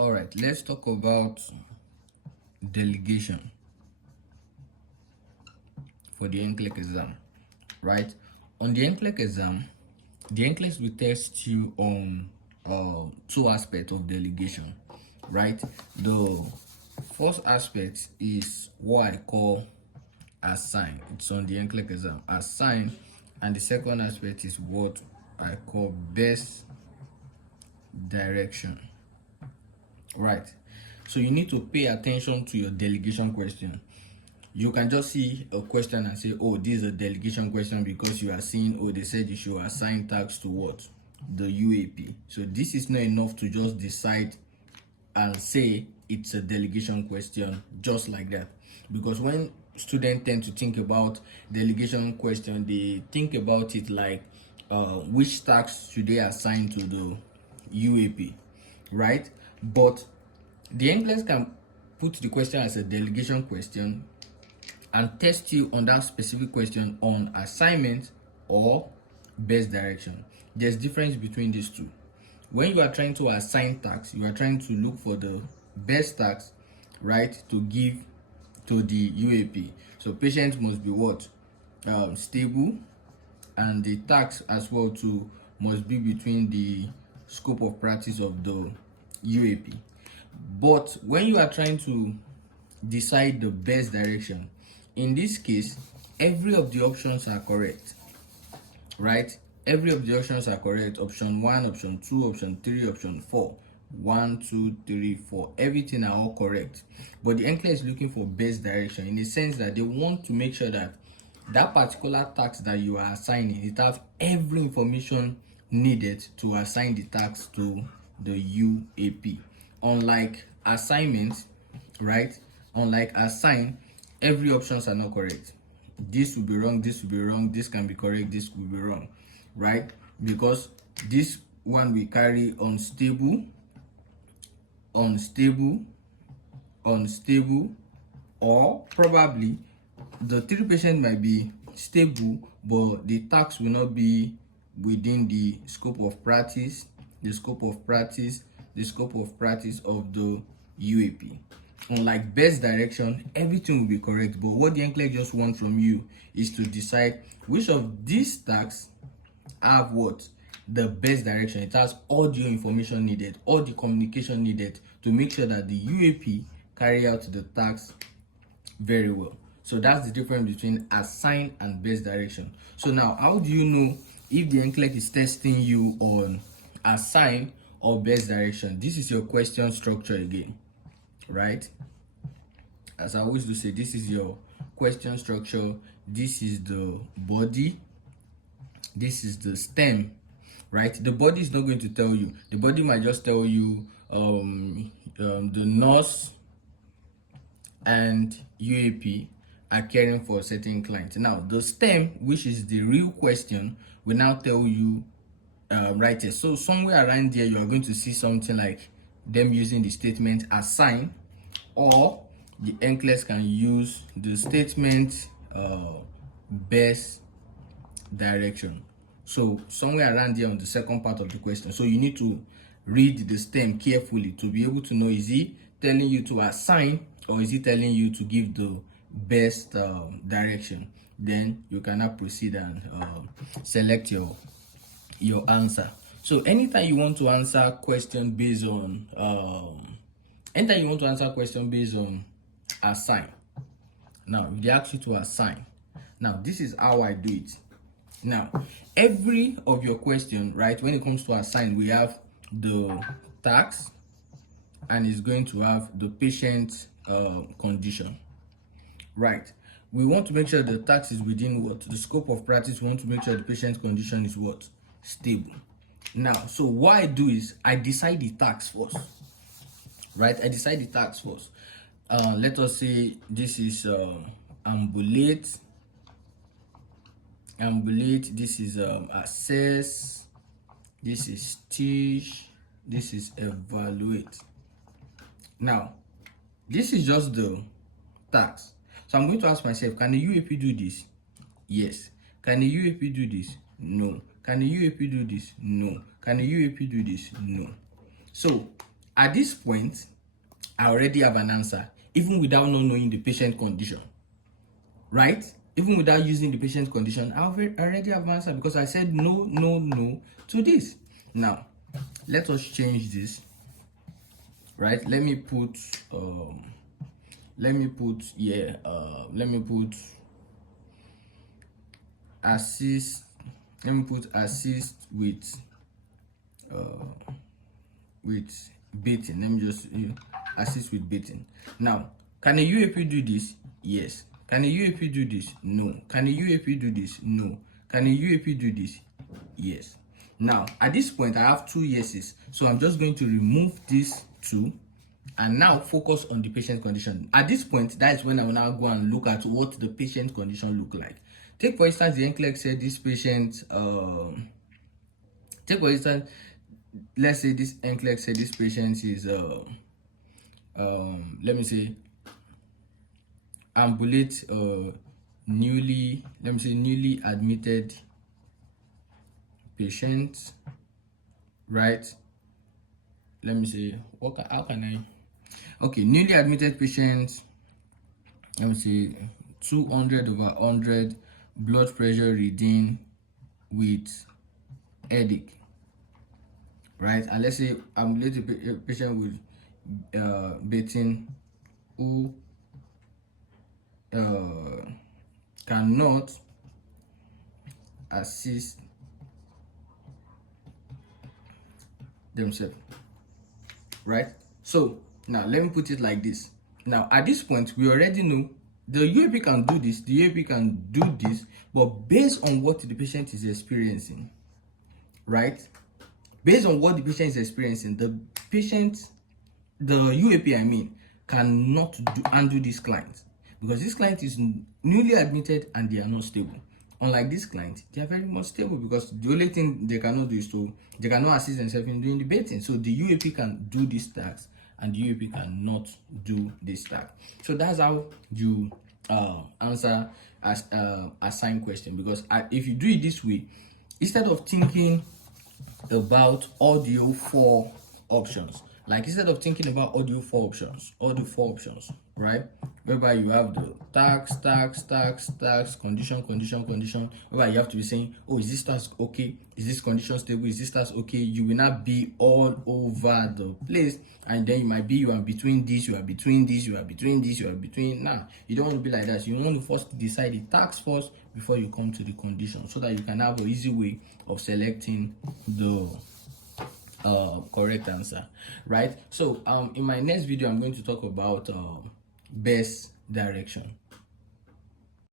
All right, let's talk about delegation for the NCLEX exam, right? On the NCLEX exam, the NCLEX will test you on two aspects of delegation, right? The first aspect is what I call assign. It's on the NCLEX exam, assign, and the second aspect is what I call best direction, right? So you need to pay attention to your delegation question. You can just see a question and say, oh, this is a delegation question, because you are seeing, oh, they said you should assign tasks to what? The UAP. So this is not enough to just decide and say it's a delegation question just like that. Because when students tend to think about delegation question, they think about it like which tasks should they assign to the UAP, right? But the NCLEX can put the question as a delegation question and test you on that specific question on assignment or best direction. There's difference between these two. When you are trying to assign tasks, you are trying to look for the best tasks, right, to give to the UAP. So patients must be what? Stable, and the tasks as well too must be between the scope of practice of the UAP. But when you are trying to decide the best direction, in this case, every of the options are correct, right? Every of the options are correct. Option 1, option 2, option 3, option 4. 1, 2, 3, 4. Everything are all correct. But the NCLEX is looking for best direction in the sense that they want to make sure that that particular task that you are assigning, it has every information needed to assign the task to the UAP. Unlike assignment, right? Unlike assign, every options are not correct. This will be wrong, this will be wrong, this can be correct, this will be wrong, right? Because this one we carry unstable, unstable, unstable, or probably the 3 patient might be stable, but the task will not be within the scope of practice, the scope of practice, the scope of practice of the UAP. Unlike best direction, everything will be correct, but what the NCLEX just wants from you is to decide which of these tasks have what? The best direction. It has all the information needed, all the communication needed to make sure that the UAP carry out the task very well. So that's the difference between assign and best direction. So now, how do you know if the NCLEX is testing you on assign or best direction? This is your question structure again, right? As I always do say, this is your question structure. This is the body. This is the stem, right? The body is not going to tell you. The body might just tell you the nurse and UAP are caring for a certain client. Now, the stem, which is the real question, will now tell you right here. So somewhere around there, you are going to see something like them using the statement assign, or the NCLEX can use the statement best direction. So somewhere around there on the second part of the question. So you need to read the stem carefully to be able to know, is he telling you to assign or is he telling you to give the best direction? Then you can now proceed and select your answer. So anytime you want to answer question based on assign. Now, if they ask you to assign, now this is how I do it. Now, every of your question, right, when it comes to assign, we have the task and it's going to have the patient condition, right? We want to make sure the task is within what? The scope of practice. We want to make sure the patient condition is what? Stable. Now, so what I do is I decide the task first, right? I decide the task first. Let us say this is ambulate. This is assess, this is teach, this is evaluate. Now, this is just the task. So I'm going to ask myself, can the UAP do this? Yes. Can the UAP do this? No. Can the UAP do this? No. Can the UAP do this? No. So at this point, I already have an answer, even without not knowing the patient condition, right? Even without using the patient condition, I already have an answer because I said no, no, no to this. Now, let us change this, right? Let me put assist. Let me put assist with baiting. Let me just assist with baiting. Now, can a UAP do this? Yes. Can a UAP do this? No. Can a UAP do this? No. Can a UAP do this? Yes. Now, at this point, I have 2 yeses. So I'm just going to remove this 2 and now focus on the patient condition. At this point, that is when I will now go and look at what the patient condition look like. Take for instance, the NCLEX said this patient, take for instance, let's say this NCLEX said this patient is, let me say, ambulate, newly admitted patient, right? Let me say, how can I? Okay, newly admitted patient. Let me see, 200/100 blood pressure reading with headache, right? And let's say I'm a patient with Batin who cannot assist themselves, right? So now let me put it like this. Now at this point, we already know the UAP can do this, the UAP can do this, but based on what the patient is experiencing, right? Based on what the patient is experiencing, the UAP, I mean, cannot undo this client because this client is newly admitted and they are not stable. Unlike this client, they are very much stable because the only thing they cannot do is they cannot assist themselves in doing the baiting. So the UAP can do this task and the UAP cannot do this task. So that's how you answer as assigned question, because if you do it this way, instead of thinking about audio 4 options, like instead of thinking about audio 4 options, right, whereby you have the task, condition, whereby you have to be saying, oh, is this task okay, is this condition stable, is this task okay, you will not be all over the place, and then you are between this, you are between this, you are between this, you are between. Now you don't want to be like that. You want to first decide the task first before you come to the condition, so that you can have an easy way of selecting the correct answer, right? So in my next video, I'm going to talk about best direction.